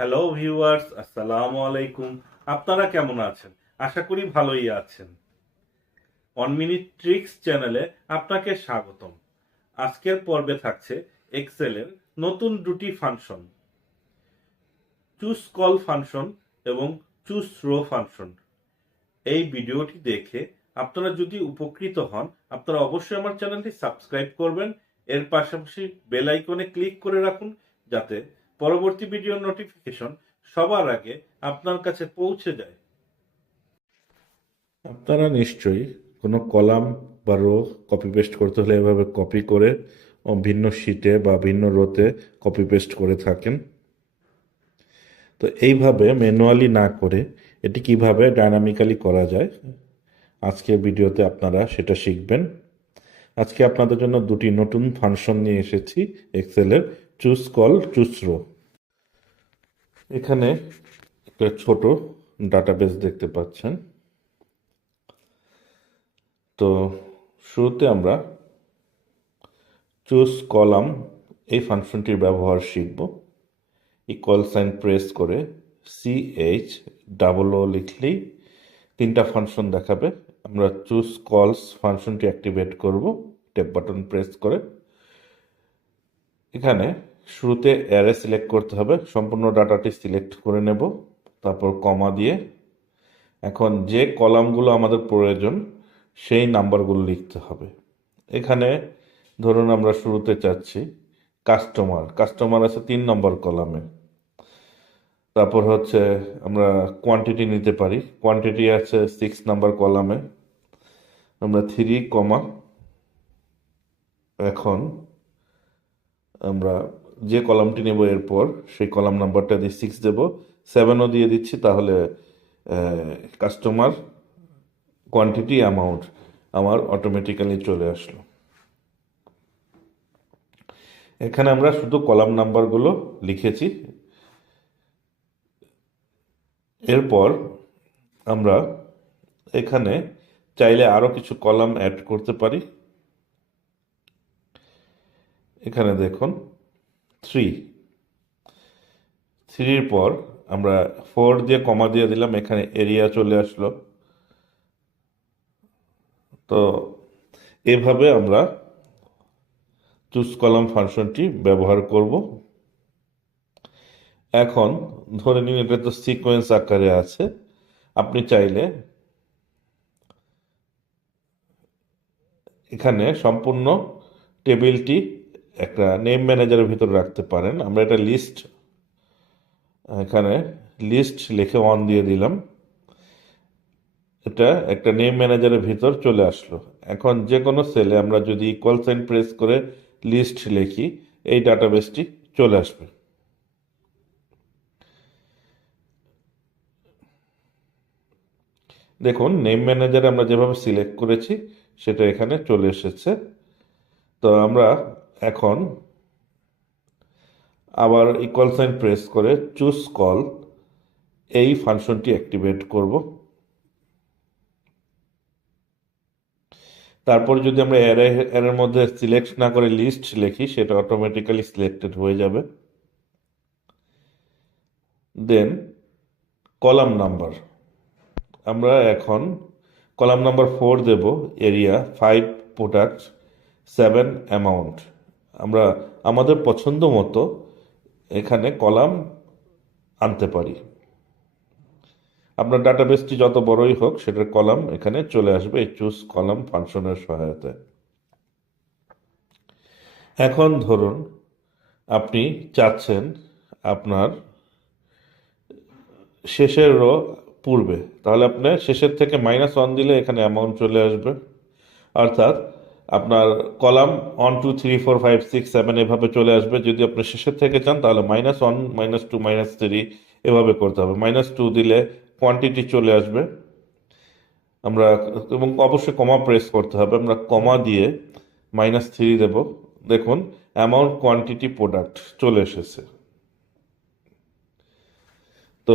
Hello viewers, আসসালামু আলাইকুম। আপনারা কেমন আছেন? আশা করি ভালোই আছেন। 1 মিনিট ট্রিক্স চ্যানেলে আপনাকে স্বাগতম। আজকের পর্বে থাকছে এক্সেলের নতুন দুটি ফাংশন, চুজ কল ফাংশন এবং চুজ রো ফাংশন। এই ভিডিওটি দেখে আপনারা যদি উপকৃত হন, আপনারা অবশ্যই আমার চ্যানেলটি সাবস্ক্রাইব করবেন। এর পাশাপাশি বেল আইকনে ক্লিক করে রাখুন, যাতে পরবর্তী ভিডিওর নোটিফিকেশন সবার আগে আপনার কাছে পৌঁছে যায়। আপনারা নিশ্চয়ই কোনো কলাম বা রো কপি পেস্ট করতে হলে এভাবে কপি করে ভিন্ন শিটে বা ভিন্ন রোতে কপি পেস্ট করে থাকেন। তো এইভাবে ম্যানুয়ালি না করে এটি কিভাবে ডায়নামিক্যালি করা যায়, আজকের ভিডিওতে আপনারা সেটা শিখবেন। আজকে আপনাদের জন্য দুটি নতুন ফাংশন নিয়ে এসেছি এক্সেলের, চুজ কল, চুজ রো। এখানে একটা ছোট ডাটাবেস দেখতে পাচ্ছেন। তো শুরুতে আমরা চুজ কলাম এই ফাংশনটির ব্যবহার শিখব। ইকুয়াল সাইন প্রেস করে CH লিখলেই তিনটা ফাংশন দেখাবে। আমরা চুজ কলস ফাংশনটি অ্যাক্টিভেট করব ট্যাব বাটন প্রেস করে। এখানে শুরুতে অ্যারে সিলেক্ট করতে হবে, সম্পূর্ণ ডাটাটি সিলেক্ট করে নেব, তারপর কমা দিয়ে এখন যে কলামগুলো আমাদের প্রয়োজন সেই নাম্বারগুলো লিখতে হবে। এখানে ধরুন আমরা শুরুতে চাচ্ছি কাস্টমার, কাস্টমার আছে 3 নম্বর কলামে। তারপর হচ্ছে আমরা কোয়ান্টিটি নিতে পারি, কোয়ান্টিটি আছে 6 নম্বর কলামে। আমরা 3 কমা, এখন আমরা যে কলামটি নেব এরপর সেই কলাম নাম্বারটা দিয়ে 6 দেব, 7ও দিয়ে দিচ্ছি, তাহলে কাস্টমার, কোয়ান্টিটি, অ্যামাউন্ট আমার অটোমেটিক্যালি চলে আসলো। এখানে আমরা শুধু কলাম নাম্বারগুলো লিখেছি। এরপর আমরা এখানে চাইলে আরও কিছু কলাম অ্যাড করতে পারি। এখানে দেখুন 3 পর আমরা 4 দিয়ে কমা দিয়ে দিলাম, এখানে এরিয়া চলে আসলো। তো এভাবে আমরা চুজ কলাম ফাংশনটি ব্যবহার করব। এখন ধরে নিন এটা তো সিকোয়েন্স আকারে আছে, আপনি চাইলে এখানে সম্পূর্ণ টেবিলটি একটা নেম ম্যানেজারের ভিতরে রাখতে পারেন। আমরা এটা লিস্ট, এখানে লিস্ট লিখে অন দিয়ে দিলাম, এটা একটা নেম ম্যানেজারের ভিতর চলে আসলো। এখন যে কোনো সেলে আমরা যদি ইকুয়াল সাইন প্রেস করে লিস্ট লিখি, এই ডাটাবেসটি চলে আসবে। দেখুন নেম ম্যানেজারে আমরা যেভাবে সিলেক্ট করেছি সেটা এখানে চলে এসেছে। তো আমরা এখন আবার ইকুয়াল সাইন প্রেস করে চুজ কল এই ফাংশনটি অ্যাক্টিভেট করব। তারপর যদি আমরা অ্যারের মধ্যে সিলেক্ট না করে লিস্ট লিখি, সেটা অটোমেটিক্যালি সিলেক্টেড হয়ে যাবে। দেন কলাম নাম্বার, আমরা এখন কলাম নাম্বার 4 দেব, এরিয়া 5 প্রোডাক্ট 7 অ্যামাউন্ট। আমরা আমাদের পছন্দ মতো এখানে কলাম আনতে পারি। আপনার ডাটাবেসটি যত বড়ই হোক সেটার কলাম এখানে চলে আসবে এই চুজ কলাম ফাংশনের সহায়তায়। এখন ধরুন আপনি চাচ্ছেন আপনার শেষের রো পূর্বে, তাহলে আপনার শেষের থেকে -1 দিলে এখানে অ্যামাউন্ট চলে আসবে। অর্থাৎ আপনার কলাম 1 2 3 4 5 6 7 এভাবে চলে আসবে। যদি আপনি শেষের থেকে চান তাহলে -1 -2 -3 এভাবে করতে হবে। -2 দিলে কোয়ান্টিটি চলে আসবে। আমরা এবং অবশ্যই কমা প্রেস করতে হবে, আমরা কমা দিয়ে -3 দেব। দেখুন অ্যামাউন্ট, কোয়ান্টিটি, প্রোডাক্ট চলে এসেছে। তো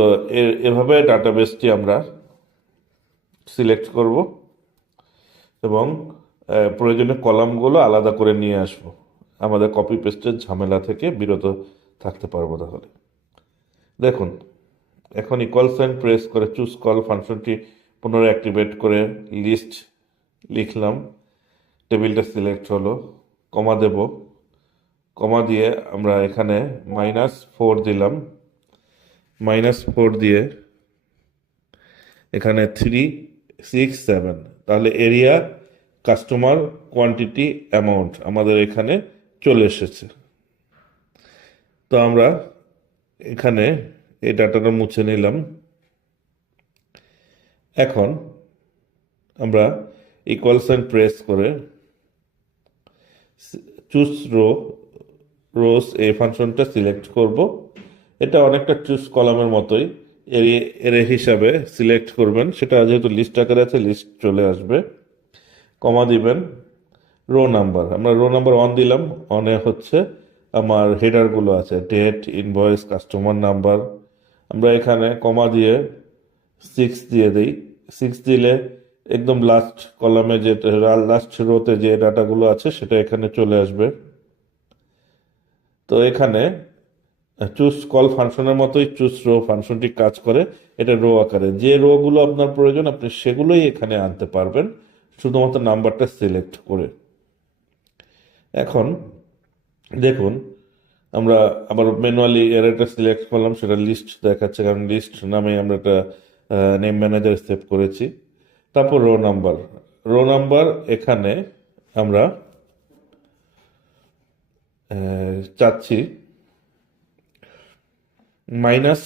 এভাবে ডাটাবেসটি আমরা সিলেক্ট করব এবং প্রয়োজনে কলামগুলো আলাদা করে নিয়ে আসব। আমাদের কপি পেস্টের ঝামেলা থেকে বিরত থাকতে পারবো তাহলে। দেখুন, এখন ইকুয়াল সাইন প্রেস করে চুজ কল ফাংশনটি পুনরায় অ্যাক্টিভেট করে লিস্ট লিখলাম, টেবিলটা সিলেক্ট হলো, কমা দেব, কমা দিয়ে আমরা এখানে -4 দিলাম, -4 দিয়ে এখানে 3 6 7, তাহলে এরিয়া, কাস্টমার, কোয়ান্টিটি, অ্যামাউন্ট আমাদের এখানে চলে এসেছে। তো আমরা এখানে এই ডাটাটা মুছে নিলাম। এখন আমরা ইকুয়াল সাইন প্রেস করে চুজ রোস এই ফাংশনটা সিলেক্ট করব। এটা অনেকটা চুজ কলামের মতোই, এর হিসাবে সিলেক্ট করবেন, সেটা যেহেতু লিস্ট আকারে আছে লিস্ট চলে আসবে। কমা দিবেন, রো নাম্বার, আমরা রো নাম্বার 1 দিলাম, অনে হচ্ছে আমার হেডারগুলো আছে, ডেট, ইনভয়েস, কাস্টমার নাম্বার। আমরা এখানে কমা দিয়ে 6 দিয়ে দিই, 6 দিলে একদম লাস্ট কলামে যে লাস্ট রোতে যে ডাটাগুলো আছে সেটা এখানে চলে আসবে। তো এখানে চুজ কল ফাংশনের মতোই চুজ রো ফাংশনটি কাজ করে, এটা রো আকারে। যে রোগুলো আপনার প্রয়োজন আপনি সেগুলোই এখানে আনতে পারবেন, শুধুমাত্র নাম্বারটা সিলেক্ট করে। এখন দেখুন, আমরা আবার ম্যানুয়ালি এরটা সিলেক্ট করলাম, সেটা লিস্ট দেখাচ্ছে, কারণ লিস্ট নামে আমরা একটা নেম ম্যানেজার সেভ করেছি। তারপর রো নাম্বার এখানে আমরা চাচ্ছি মাইনাস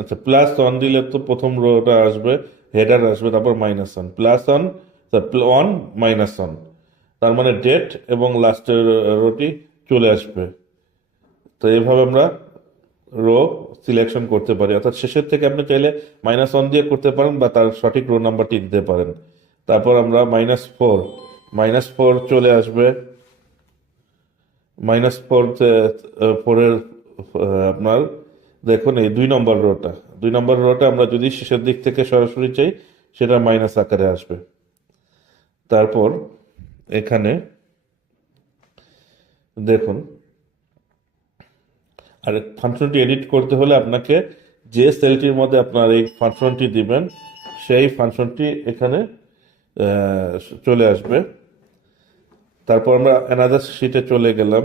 আচ্ছা, +1 দিলে তো প্রথম রোটা আসবে, হেডার আসবে, তারপর -1, +1 1 -1, তার মানে ডেট এবং লাস্টের রোটি চলে আসবে। তো এইভাবে আমরা রো সিলেকশন করতে পারি, অর্থাৎ শেষের থেকে আপনি চাইলে -1 দিয়ে করতে পারেন বা তার সঠিক রো নাম্বারটি দিতে পারেন। তারপর আমরা -4 চলে আসবে, -4 4-এর আপনার দেখুন এই 2 নম্বর রোটা আমরা যদি শেষের দিক থেকে সরাসরি চাই সেটা মাইনাস আকারে আসবে। তারপর এখানে দেখুন, আর ফাংশনটি এডিট করতে হলে আপনাকে যে সেলটির মধ্যে আপনার এই ফাংশনটি দিবেন সেই ফাংশনটি এখানে চলে আসবে। তারপর আমরা অ্যানাদার শিটে চলে গেলাম,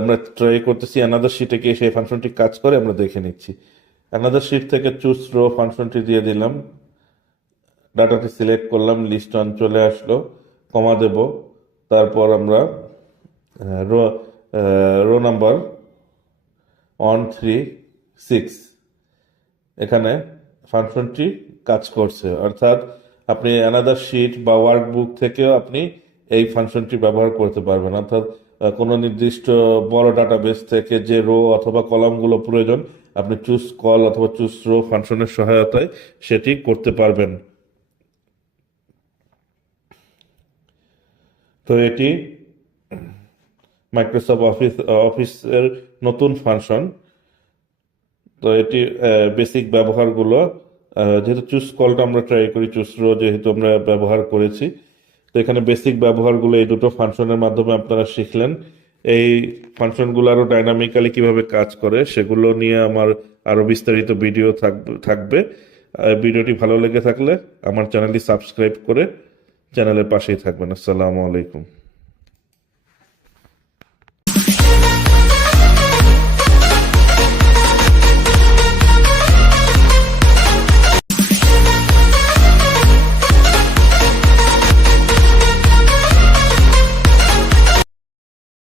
আমরা ট্রাই করতেছি অ্যানাদার শিটে গিয়ে সেই ফাংশনটি কাজ করে আমরা দেখে নিচ্ছি। অ্যানাদার শিট থেকে চুজ রো ফাংশনটি দিয়ে দিলাম, ডাটাটি সিলেক্ট করলাম, লিস্ট অন চলে আসলো, কমা দেব, তারপর আমরা রো রো নাম্বার 1 3 6 এখানে ফাংশনটি কাজ করছে। অর্থাৎ আপনি অ্যানাদার শিট বা ওয়ার্কবুক থেকেও আপনি এই ফাংশনটি ব্যবহার করতে পারবেন, অর্থাৎ কোনো নির্দিষ্ট বড় ডাটাবেস থেকে যে রো অথবা কলামগুলো প্রয়োজন আপনি চুজ কল অথবা চুজ রো ফাংশনের সহায়তায় সেটি করতে পারবেন। তো এটি মাইক্রোসফট অফিসের নতুন ফাংশন। তো এটি বেসিক ব্যবহারগুলো, যেহেতু চুজ কলটা আমরা ট্রাই করি, চুজ রো যেহেতু আমরা ব্যবহার করেছি, তো এখানে বেসিক ব্যবহারগুলো এই দুটো ফাংশনের মাধ্যমে আপনারা শিখলেন। এই ফাংশনগুলো আরও ডাইনামিক্যালি কিভাবে কাজ করে সেগুলো নিয়ে আমার আরও বিস্তারিত ভিডিও থাকবে। ভিডিওটি ভালো লেগে থাকলে আমার চ্যানেলটি সাবস্ক্রাইব করে চ্যানেলের পাশেই থাকবেন। আসসালামু আলাইকুম।